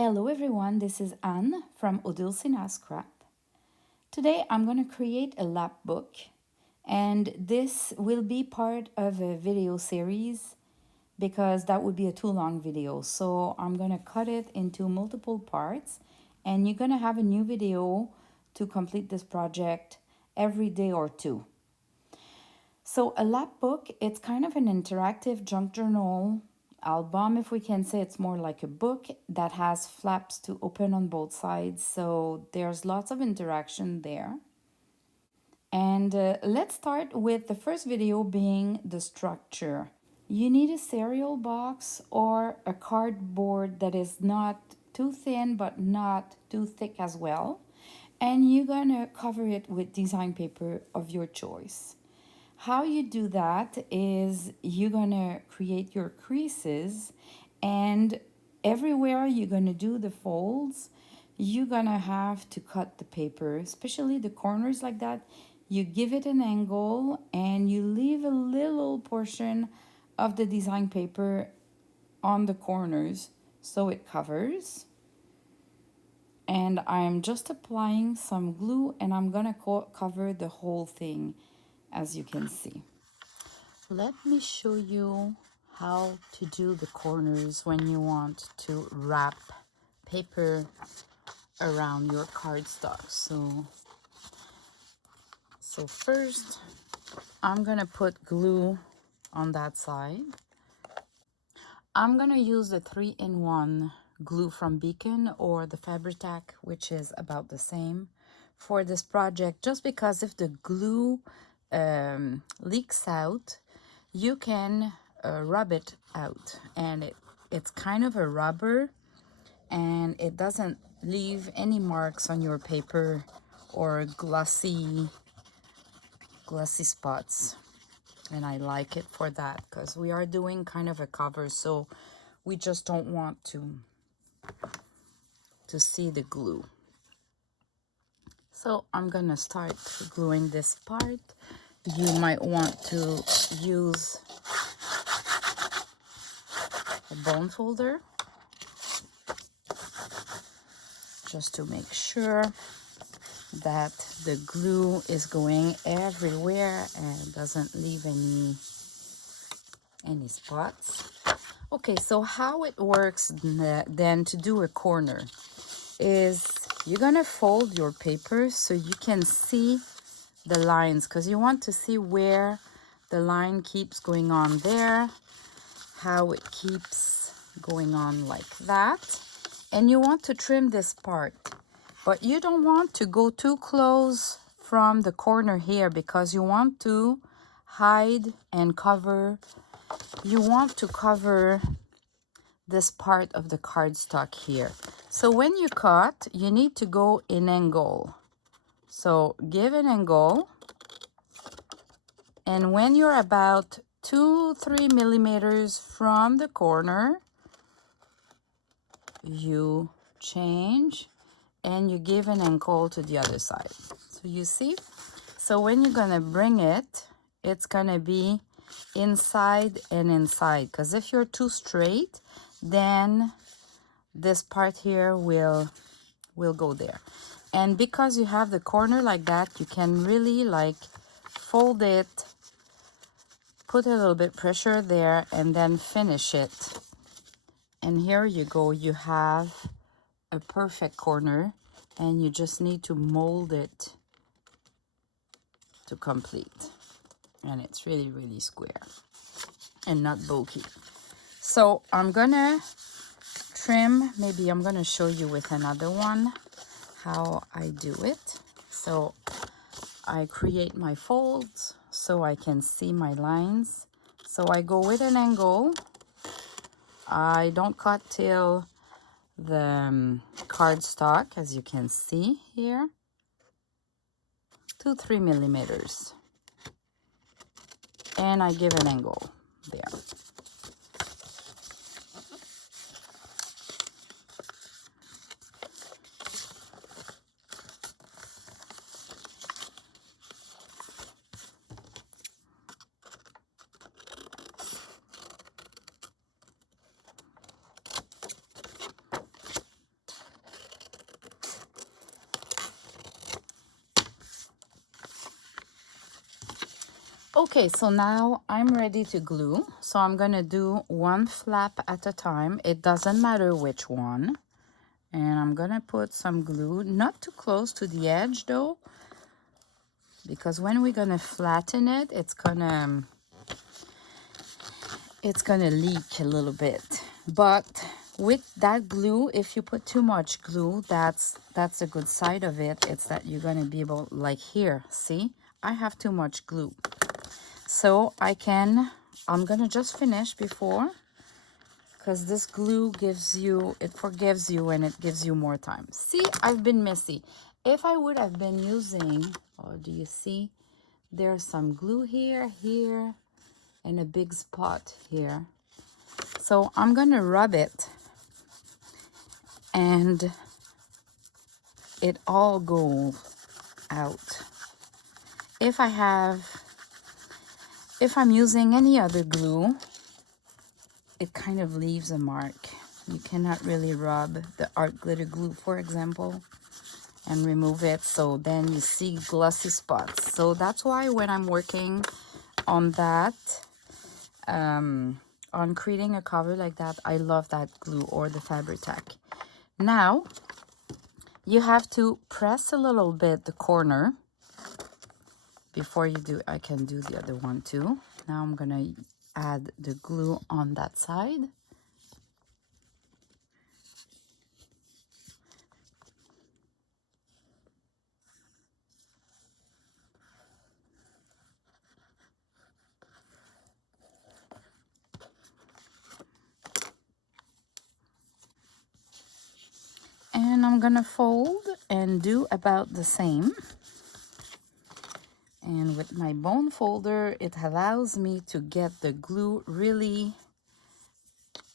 Hello everyone, this is Anne from Odulcina Scrap. Today I'm going to create a LapBook, and this will be part of a video series because that would be a too long video. So I'm going to cut it into multiple parts, and you're going to have a new video to complete this project every day or two. So a LapBook, it's kind of an interactive junk journal album, if we can say. It's more like a book that has flaps to open on both sides. So there's lots of interaction there. And let's start with the first video being the structure. You need a cereal box or a cardboard that is not too thin but not too thick as well. And you're gonna cover it with design paper of your choice. How you do that is you're gonna create your creases, and everywhere you're gonna do the folds, you're gonna have to cut the paper, especially the corners like that. You give it an angle and you leave a little portion of the design paper on the corners so it covers. And I'm just applying some glue, and I'm gonna cover the whole thing, as you can see. Let me show you how to do the corners when you want to wrap paper around your cardstock. So first, I'm gonna put glue on that side. I'm gonna use the 3-in-1 glue from Beacon or the Fabri-Tac, which is about the same for this project, just because if the glue leaks out, you can rub it out, and it's kind of a rubber, and it doesn't leave any marks on your paper or glossy spots. And I like it for that because we are doing kind of a cover, so we just don't want to see the glue. So I'm gonna start gluing this part. You might want to use a bone folder just to make sure that the glue is going everywhere and doesn't leave any spots. Okay, so how it works then to do a corner is you're gonna fold your paper so you can see the lines, because you want to see where the line keeps going on there, how it keeps going on like that. And you want to trim this part, but you don't want to go too close from the corner here because you want to hide and cover. You want to cover this part of the cardstock here. So when you cut, you need to go in angle. So give an angle, and when you're about 2-3 millimeters from the corner, you change and you give an angle to the other side. So you see? So when you're gonna bring it, it's gonna be inside and inside, because if you're too straight, then this part here will go there. And because you have the corner like that, you can really like fold it, put a little bit pressure there, and then finish it. And here you go, you have a perfect corner, and you just need to mold it to complete. And it's really, really square and not bulky. So I'm gonna trim, maybe I'm gonna show you with another one how I do it. So I create my folds so I can see my lines. So I go with an angle. I don't cut till the cardstock, as you can see here, 2-3 millimeters. And I give an angle there. Okay, so now I'm ready to glue. So I'm gonna do one flap at a time. It doesn't matter which one. And I'm gonna put some glue, not too close to the edge though, because when we're gonna flatten it, it's gonna leak a little bit. But with that glue, if you put too much glue, that's a good side of it. It's that you're gonna be able, like here, see? I have too much glue. So I'm gonna just finish before, because this glue it forgives you and it gives you more time. See, I've been messy. If I would have been using, oh, do you see? There's some glue here, and a big spot here. So I'm gonna rub it and it all goes out. If I'm using any other glue, it kind of leaves a mark. You cannot really rub the art glitter glue, for example, and remove it, so then you see glossy spots. So that's why when I'm working on that, on creating a cover like that, I love that glue or the Fabri-Tac. Now you have to press a little bit the corner before you do. I can do the other one too. Now I'm gonna add the glue on that side. And I'm gonna fold and do about the same. And with my bone folder, it allows me to get the glue really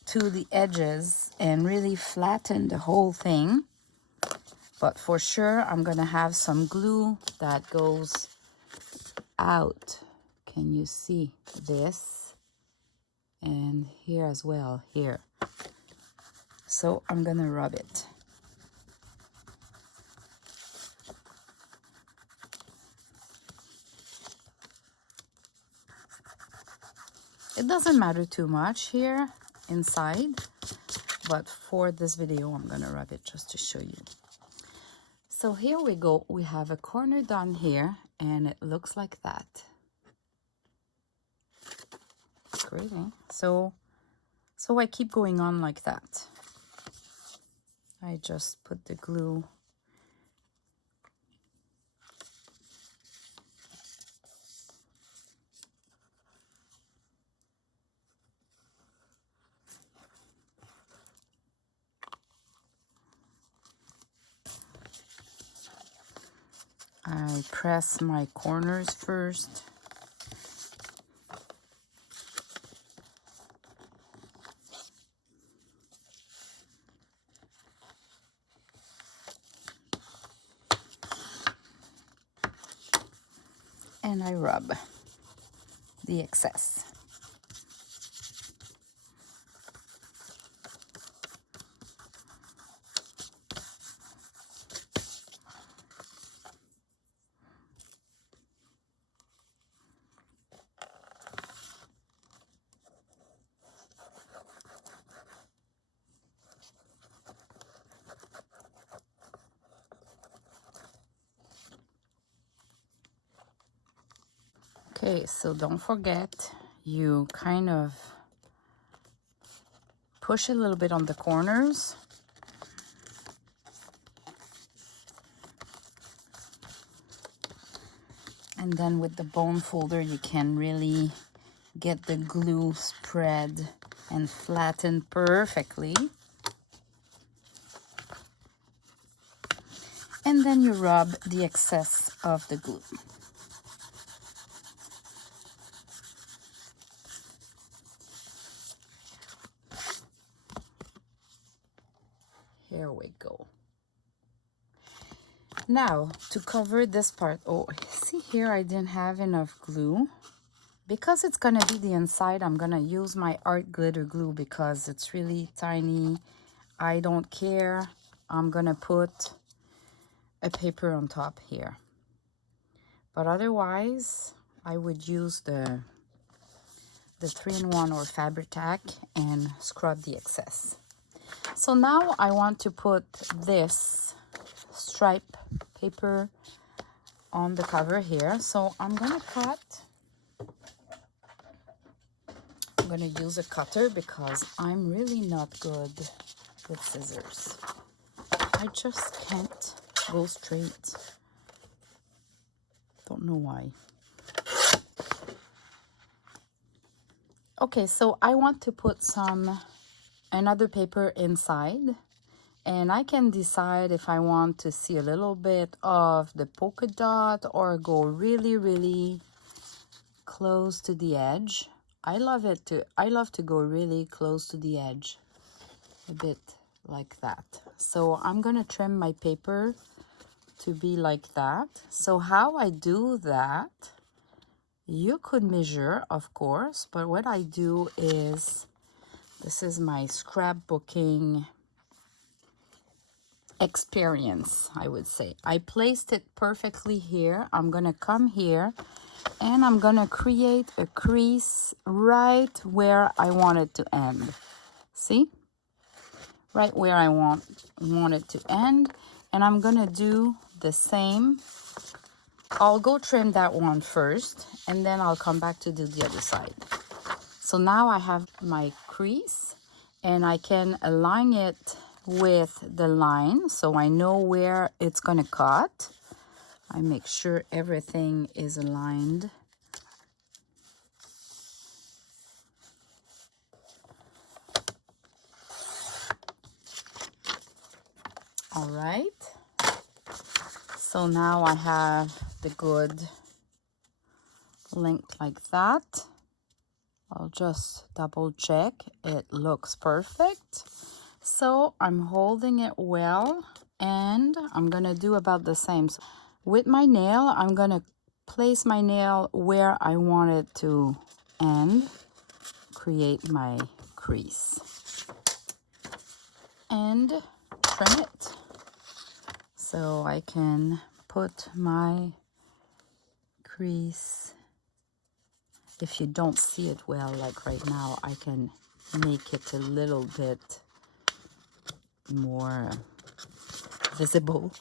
to the edges and really flatten the whole thing. But for sure, I'm gonna have some glue that goes out. Can you see this? And here as well, here. So I'm gonna rub it. It doesn't matter too much here inside, but for this video, I'm gonna rub it just to show you. So here we go. We have a corner done here, and it looks like that. It's great, eh? So I keep going on like that. I just put the glue. I press my corners first. And I rub the excess. Okay, so don't forget, you kind of push a little bit on the corners. And then with the bone folder, you can really get the glue spread and flatten perfectly. And then you rub the excess of the glue. Here we go. Now, to cover this part, oh, see here, I didn't have enough glue. Because it's gonna be the inside, I'm gonna use my art glitter glue because it's really tiny. I don't care. I'm gonna put a paper on top here. But otherwise, I would use the 3-in-1 or Fabri-Tac and scrub the excess. So now I want to put this stripe paper on the cover here. So I'm gonna use a cutter because I'm really not good with scissors. I just can't go straight. Don't know why. Okay, so I want to put another paper inside, and I can decide if I want to see a little bit of the polka dot or go really, really close to the edge. I love to go really close to the edge, a bit like that. So I'm gonna trim my paper to be like that. So how I do that, you could measure, of course, but what I do is, this is my scrapbooking experience, I would say. I placed it perfectly here. I'm gonna come here and I'm gonna create a crease right where I want it to end. See? Right where I want it to end. And I'm gonna do the same. I'll go trim that one first, and then I'll come back to do the other side. So now I have my crease, and I can align it with the line so I know where it's gonna cut. I make sure everything is aligned. All right. So now I have the good length like that. I'll just double check. It looks perfect. So I'm holding it well, and I'm gonna do about the same. So with my nail, I'm gonna place my nail where I want it to end, create my crease, and trim it. So I can put my crease. If you don't see it well, like right now, I can make it a little bit more visible.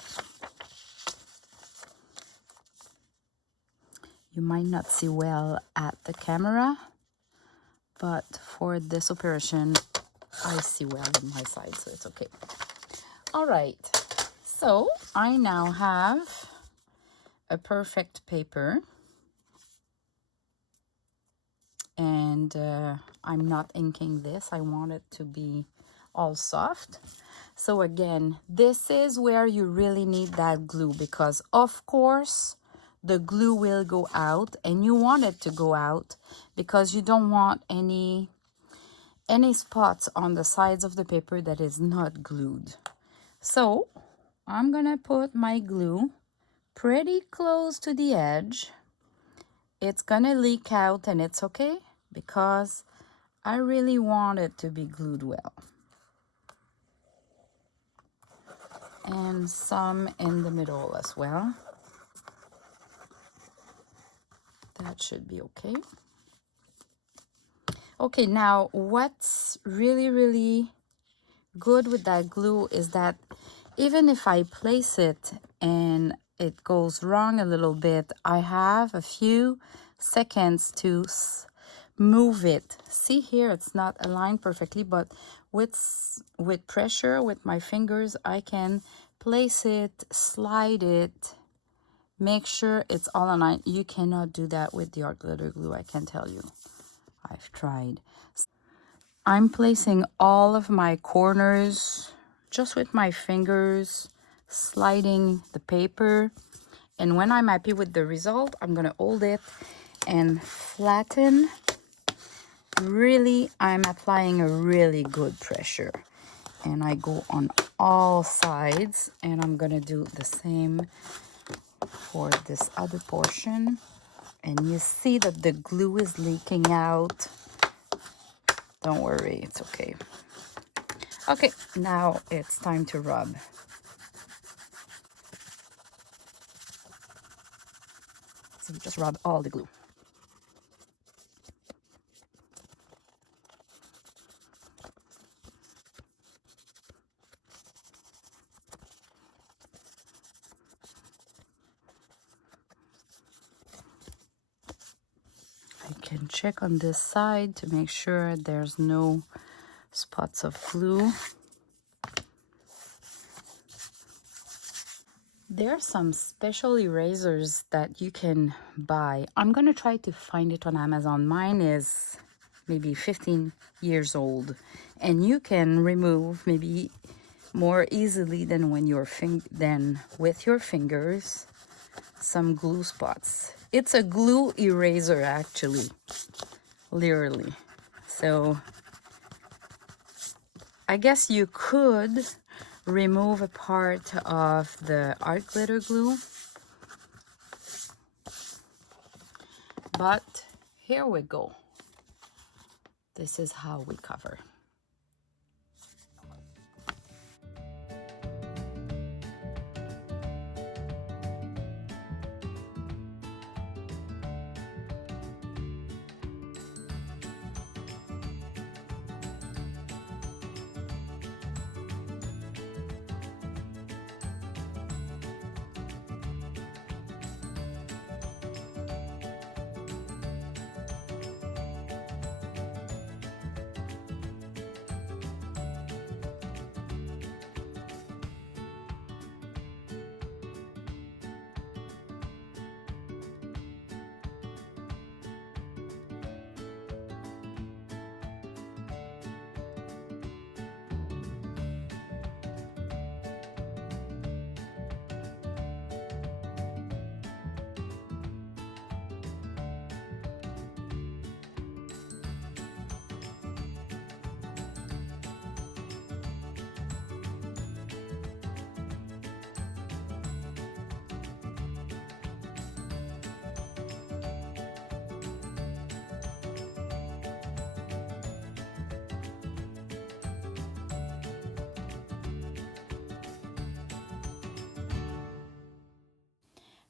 You might not see well at the camera, but for this operation, I see well on my side, so it's okay. All right, so I now have a perfect paper, and I'm not inking this. I want it to be all soft. So again, this is where you really need that glue, because of course the glue will go out, and you want it to go out because you don't want any spots on the sides of the paper that is not glued. So I'm gonna put my glue pretty close to the edge. It's gonna leak out, and it's okay because I really want it to be glued well. And some in the middle as well. That should be okay. Okay, now what's really, really good with that glue is that even if I place it and it goes wrong a little bit, I have a few seconds to move it. See here, it's not aligned perfectly, but with pressure, with my fingers, I can place it, slide it, make sure it's all aligned. You cannot do that with the art glitter glue, I can tell you. I've tried. I'm placing all of my corners just with my fingers, sliding the paper. And when I'm happy with the result, I'm gonna hold it and flatten. Really, I'm applying a really good pressure. And I go on all sides, and I'm gonna do the same for this other portion. And you see that the glue is leaking out. Don't worry, it's okay. Okay, now it's time to rub. So just rub all the glue. can check on this side to make sure there's no spots of glue. There are some special erasers that you can buy. I'm gonna try to find it on Amazon. Mine is maybe 15 years old, and you can remove maybe more easily than with your fingers some glue spots. It's a glue eraser actually, literally. So I guess you could remove a part of the art glitter glue, but here we go. This is how we cover.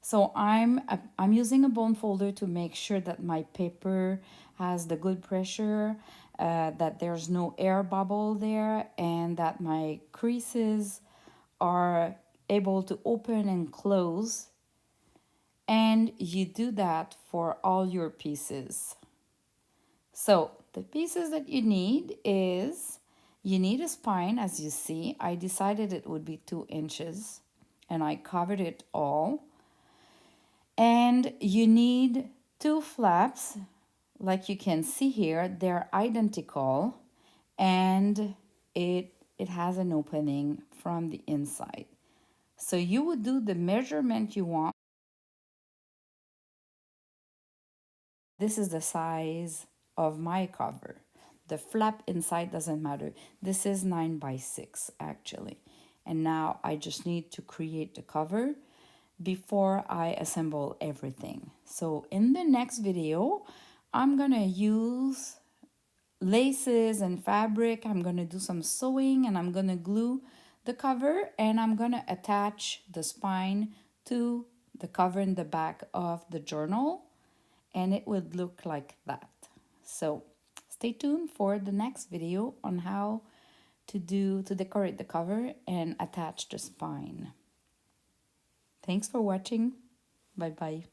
So I'm using a bone folder to make sure that my paper has the good pressure, that there's no air bubble there, and that my creases are able to open and close. And you do that for all your pieces. So the pieces that you need is, you need a spine. As you see, I decided it would be 2 inches and I covered it all. And you need 2 flaps, like you can see here. They're identical, and it has an opening from the inside. So you would do the measurement you want. This is the size of my cover. The flap inside doesn't matter. This is 9 by 6 actually. And now I just need to create the cover before I assemble everything. So in the next video, I'm gonna use laces and fabric. I'm gonna do some sewing and I'm gonna glue the cover, and I'm gonna attach the spine to the cover in the back of the journal, and it would look like that. So stay tuned for the next video on how to decorate the cover and attach the spine. Thanks for watching. Bye bye.